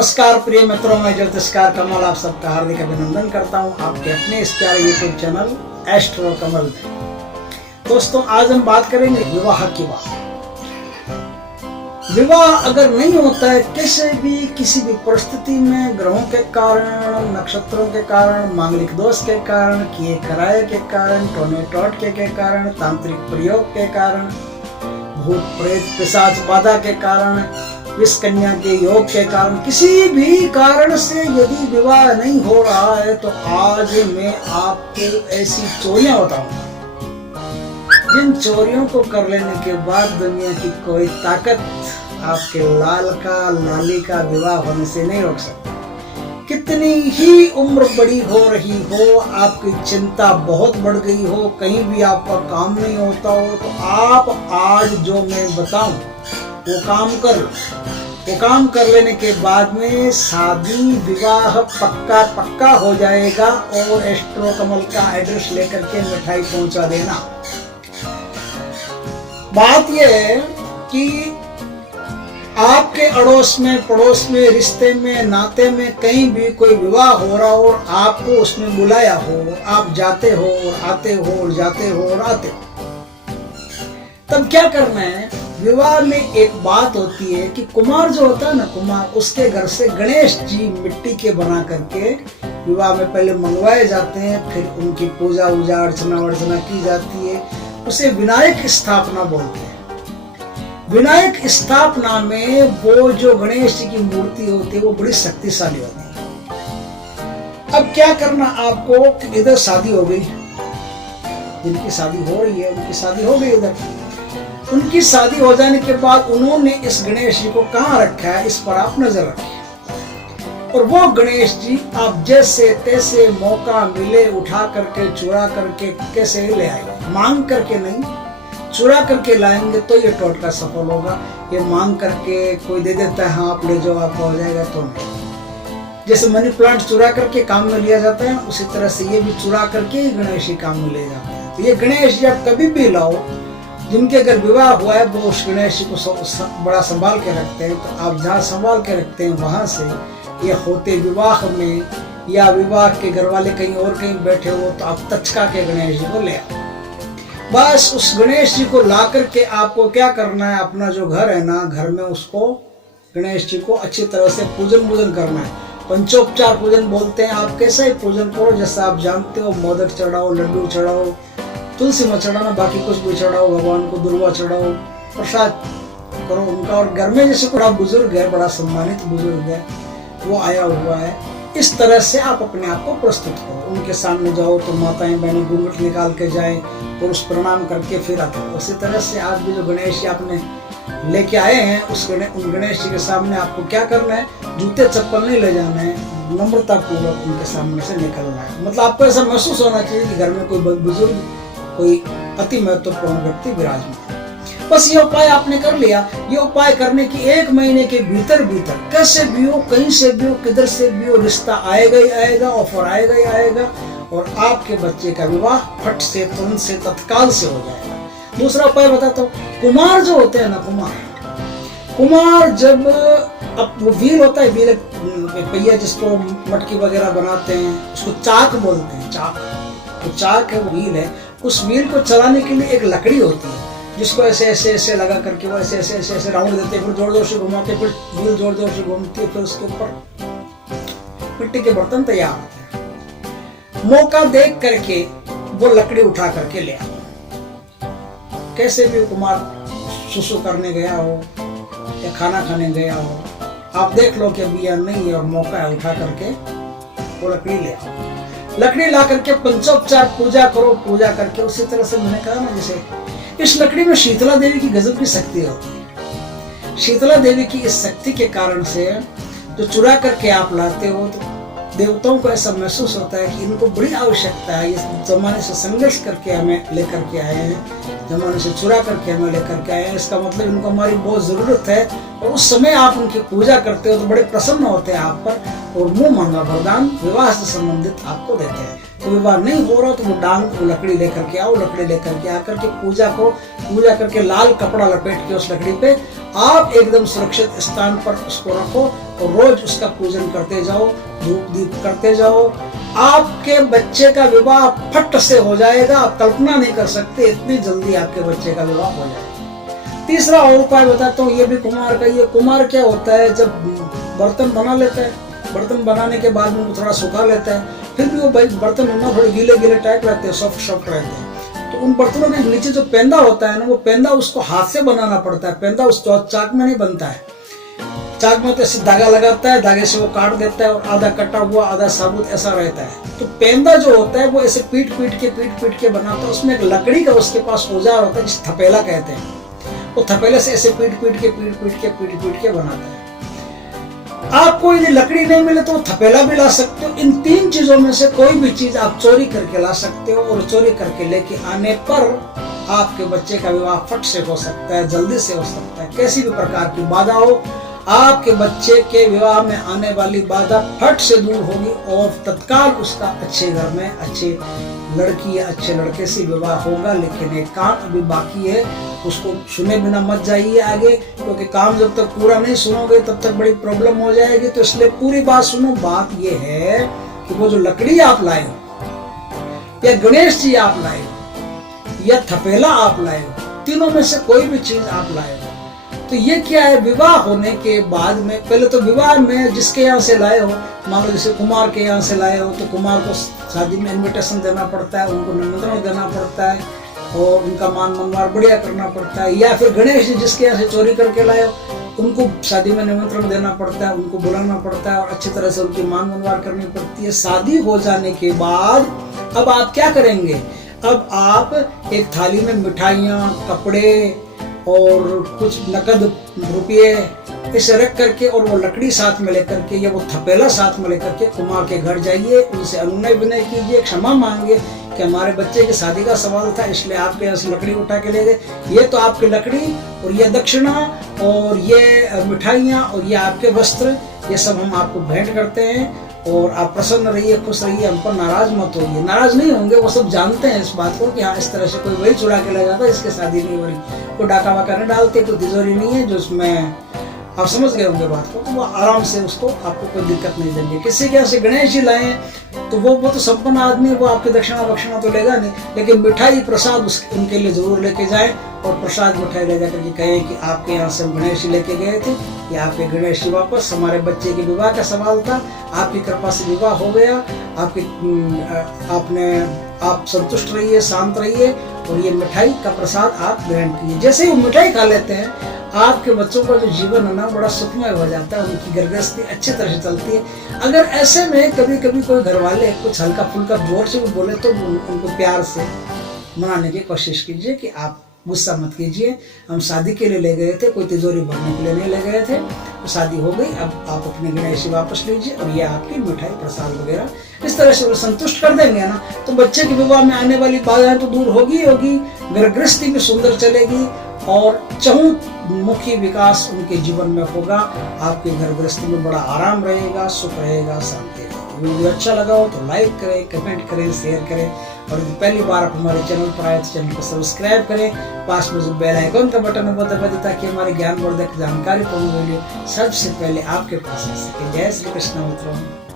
नमस्कार प्रिय मित्रों, मैं ज्योतिषकार कमल आप सबका हार्दिक अभिनंदन करता हूं आपके अपने इस प्यारे यूट्यूब चैनल एस्ट्रो कमल में। दोस्तों, आज हम बात करेंगे विवाह की बात। विवाह अगर नहीं होता है किसी भी परिस्थिति में, ग्रहों के कारण, नक्षत्रों के कारण, मांगलिक दोष के कारण, किए कराए के कारण, टोने टोटके के कारण, तांत्रिक प्रयोग के कारण, भूत प्रेत पिशाच बाधा के कारण, विष कन्या के योग के कारण, किसी भी कारण से यदि विवाह नहीं हो रहा है तो आज मैं आपको ऐसी चोरियां बताऊंगा जिन चोरियों को कर लेने के बाद दुनिया की कोई ताकत आपके लाली का विवाह होने से नहीं रोक सकती। कितनी ही उम्र बड़ी हो रही हो, आपकी चिंता बहुत बढ़ गई हो, कहीं भी आपका काम नहीं होता हो, तो आप आज जो मैं बताऊं वो काम कर लो। वो काम कर लेने के बाद में शादी विवाह पक्का हो जाएगा। और एस्ट्रो कमल का एड्रेस लेकर के मिठाई पहुंचा देना। बात यह है कि आपके अड़ोस में, पड़ोस में, रिश्ते में, नाते में कहीं भी कोई विवाह हो रहा हो और आपको उसमें बुलाया हो, आप जाते हो और आते हो और जाते हो और आते हो, तब क्या करना है? विवाह में एक बात होती है कि कुमार जो होता है ना, कुमार, उसके घर से गणेश जी मिट्टी के बना करके विवाह में पहले मंगवाए जाते हैं, फिर उनकी पूजा अर्चना की जाती है। उसे विनायक स्थापना बोलते हैं। विनायक स्थापना में वो जो गणेश जी की मूर्ति होती है वो बड़ी शक्तिशाली होती है। अब क्या करना आपको कि इधर शादी हो गई, जिनकी शादी हो रही है उनकी शादी हो गई, इधर उनकी शादी हो जाने के बाद उन्होंने इस गणेश जी को कहाँ रखा है, इस पर आप नजर रखिए। और वो गणेश जी आप जैसे तैसे मौका मिले उठा करके, चुरा करके कैसे ले आएंगे। मांग करके नहीं, चुरा करके लाएंगे तो ये टोटका सफल होगा। ये मांग करके कोई दे देता है, हाँ आप ले जाओ आपका हो जाएगा, तो नहीं। जैसे मनी प्लांट चुरा करके काम में लिया जाता है, उसी तरह से ये भी चुरा करके ही गणेश जी काम में ले जाते हैं। तो ये गणेश जी आप कभी भी लाओ, जिनके अगर विवाह हुआ है वो उस गणेश जी को बड़ा संभाल के रखते हैं। तो आप जहाँ संभाल के रखते हैं वहां से ये होते विवाह में, या विवाह के घर वाले कहीं और कहीं बैठे हो, तो आप तचका के गणेश जी को ले आओ। बस उस गणेश जी को ला करके आपको क्या करना है, अपना जो घर है ना, घर में उसको गणेश जी को अच्छी तरह से पूजन करना है। पंचोपचार पूजन बोलते हैं। आप कैसे ही पूजन करो जैसा आप जानते हो। मोदक चढ़ाओ, लड्डू चढ़ाओ, तुलसी मत चढ़ाना, बाकी कुछ भी चढ़ाओ, भगवान को दुर्वा चढ़ाओ, प्रसाद करो उनका। और घर में जैसे बड़ा बुजुर्ग है, बड़ा सम्मानित बुजुर्ग है, वो आया हुआ है, इस तरह से आप अपने आप को प्रस्तुत करो। उनके सामने जाओ तो माताएं बहनें घूंघट निकाल के जाएं, पुरुष प्रणाम करके फिर आते हो। उसी तरह से आज भी जो गणेश जी आपने लेके आए हैं, उन गणेश जी के सामने आपको क्या करना है, जूते चप्पल नहीं ले जाना है, नम्रता पूर्वक उनके सामने से निकलना है। मतलब आपको ऐसा महसूस होना चाहिए कि घर में कोई बुजुर्ग, कोई अति महत्वपूर्ण व्यक्ति विराजमान। बस ये उपाय आपने कर लिया। ये उपाय करने की 1 महीने के भीतर कैसे भी हो, कहीं से भी हो, किधर से भी हो, रिश्ता आएगा ही आएगा, ऑफर आएगा ही आएगा, और आपके बच्चे का विवाह फट से, तुरंत से, तत्काल से हो जाएगा। दूसरा उपाय बताता हूँ। कुमार जो होते हैं ना, कुमार जब अब वो व्हील होता है, व्हील पहिया जिसको मटकी वगैरह बनाते हैं, उसको चाक बोलते हैं। चाक है, वो व्हील है। उस व्हील को चलाने के लिए एक लकड़ी होती है जिसको ऐसे लगा करके वो ऐसे राउंड देते हैं, फिर जोर से घुमाते, फिर व्हील जोर से घूमती है, फिर उसके ऊपर मिट्टी के बर्तन तैयार होते हैं। मौका देख करके वो लकड़ी उठा करके ले आओ। कैसे भी कुमार सुसु करने गया हो या खाना खाने गया हो, आप देख लो कि अभी यह नहीं है और मौका है, उठा करके वो लकड़ी ले आओ। लकड़ी ला करके पंचोपचार पूजा करो। पूजा करके उसी तरह से मैंने कहा ना, जैसे इस लकड़ी में शीतला देवी की गजब की शक्ति होती है। शीतला देवी की इस शक्ति के कारण से जो चुरा करके आप लाते हो, तो देवताओं को ऐसा महसूस होता है कि इनको बड़ी आवश्यकता है। इस जमाने से संघर्ष करके हमें लेकर के आए हैं, जमाने से चुरा करके हमें लेकर के आए हैं। इसका मतलब इनको हमारी बहुत जरूरत है। और उस समय आप उनकी पूजा करते हो तो बड़े प्रसन्न होते हैं आप पर, और मुंह मांगा वरदान विवाह से संबंधित आपको देते हैं। तो विवाह नहीं हो रहा तो वो डांग को लकड़ी लेकर के आओ, लकड़ी लेकर के आकर के पूजा करके लाल कपड़ा लपेट के उस लकड़ी पे आप एकदम सुरक्षित स्थान पर उसको रखो और रोज उसका पूजन करते जाओ, धूप दीप करते जाओ। आपके बच्चे का विवाह फट से हो जाएगा, आप कल्पना नहीं कर सकते इतनी जल्दी आपके बच्चे का विवाह हो जाएगा। तीसरा और उपाय बताता हूँ, ये भी कुमार का। ये कुमार क्या होता है, जब बर्तन बना लेता है, बर्तन बनाने के बाद में वो थोड़ा सुखा लेता है, फिर भी वो बर्तन ना थोड़े गीले गीले टाइप रहते हैं, सॉफ्ट रहते हैं। तो उन बर्तनों के नीचे जो पेंदा होता है ना, वो पेंदा उसको हाथ से बनाना पड़ता है। पेंदा उस चाक में नहीं बनता है। चाक में तो ऐसे धागा लगाता है, धागे से वो काट देता है और आधा कटा हुआ आधा साबुत ऐसा रहता है। तो पेंदा जो होता है वो ऐसे पीट पीट के बनाता है। उसमें एक लकड़ी का उसके पास औजार होता है जिसे थपेला कहते हैं। वो थपेले से ऐसे पीट पीट के बनाता है। आपको यदि लकड़ी नहीं मिले तो थपेला भी ला सकते हो। इन तीन चीजों में से कोई भी चीज आप चोरी करके ला सकते हो और चोरी करके लेके आने पर आपके बच्चे का विवाह फट से हो सकता है, जल्दी से हो सकता है। कैसी भी प्रकार की बाधा हो, आपके बच्चे के विवाह में आने वाली बाधा फट से दूर होगी और तत्काल उसका अच्छे घर में अच्छे लड़की या अच्छे लड़के से विवाह होगा। लेकिन एक काम अभी बाकी है, उसको सुने बिना मत जाइए आगे, क्योंकि काम जब तक पूरा नहीं सुनोगे तब तक बड़ी प्रॉब्लम हो जाएगी। तो इसलिए पूरी बात सुनो। बात ये है कि वो जो लकड़ी आप लाए हो या गणेश जी आप लाए हो या थपेला आप लाए हो, तीनों में से कोई भी चीज आप लाए हो, तो ये क्या है, विवाह होने के बाद में पहले तो विवाह में जिसके यहाँ से लाए हो, मान लो जैसे कुमार के यहाँ से लाए हो तो कुमार को शादी में इनविटेशन देना पड़ता है, उनको निमंत्रण देना पड़ता है और उनका मान मनवार बढ़िया करना पड़ता है। या फिर गणेश जी जिसके यहाँ से चोरी करके लाए हो, उनको शादी में निमंत्रण देना पड़ता है, उनको बुलाना पड़ता है और अच्छी तरह से उनकी मान मनवार करनी पड़ती है। शादी हो जाने के बाद अब आप क्या करेंगे, अब आप एक थाली में मिठाइयाँ, कपड़े और कुछ नकद रुपये इसे रख करके और वो लकड़ी साथ में लेकर के या वो थपेला साथ में लेकर के कुमार के घर जाइए, उनसे अनुनय विनय कीजिए, क्षमा मांगे कि हमारे बच्चे की शादी का सवाल था इसलिए आपके यहाँ से लकड़ी उठा के ले गए। ये तो आपकी लकड़ी और ये दक्षिणा और ये मिठाइयाँ और ये आपके वस्त्र, ये सब हम आपको भेंट करते हैं और आप प्रसन्न रहिए, खुश रहिए, हम पर नाराज मत होइए। नाराज नहीं होंगे, वो सब जानते हैं इस बात को कि हाँ इस तरह से कोई वही चुरा के ले जाता है, इसकी शादी नहीं हो रही, कोई डाका वाका नहीं डालते, कोई तिजोरी नहीं है जो उसमें, आप समझ गए होंगे बात को। तो वो आराम से उसको आपको कोई दिक्कत नहीं देंगे। किसी के यहाँ से गणेश जी लाए तो वो तो संपन्न आदमी, वो आपकी दक्षिणा वक्षिणा तो लेगा नहीं, लेकिन मिठाई प्रसाद उनके लिए जरूर लेके जाए और प्रसाद मिठाई ले जाकर के कहें कि आपके यहाँ से हम गणेश जी लेके गए थे, या आपके गणेश जी वापस, हमारे बच्चे के विवाह का सवाल था, आपकी कृपा से विवाह हो गया, आप संतुष्ट रहिए, शांत रहिए और ये मिठाई का प्रसाद आप ग्रहण कीजिए। जैसे ही वो मिठाई खा लेते हैं, आपके बच्चों का जो जीवन है ना बड़ा सुखमय हो जाता है, उनकी गृहस्थी अच्छी तरह से चलती है। अगर ऐसे में कभी कभी कोई घर वाले कुछ हल्का फुल्का जोर से भी बोले तो उनको प्यार से मनाने की कोशिश कीजिए कि आप गुस्सा मत कीजिए, हम शादी के लिए ले गए थे, कोई तिजोरी भरने के लिए नहीं ले गए थे, तो शादी हो गई, अब आप अपने गणेश जी वापस लीजिए और ये आपकी मिठाई प्रसाद वगैरह। इस तरह से वो संतुष्ट कर देंगे ना, तो बच्चे के विवाह में आने वाली बाधाएं तो दूर होगी गृहस्थी भी सुंदर चलेगी और चहुमुखी विकास उनके जीवन में होगा। आपके घर गृहस्थी में बड़ा आराम रहेगा, सुख रहेगा, शांति रहेगी। वीडियो अच्छा लगा हो तो लाइक करें, कमेंट करें, शेयर करें और यदि पहली बार आप हमारे चैनल पर आए तो चैनल को सब्सक्राइब करें। पास में जो बेल आइकन का बटन है वो दबा दें ताकि हमारी ज्ञानवर्धक जानकारी पूर्ण वीडियो सबसे पहले आपके पास आ सके। जय श्री कृष्ण मित्रों।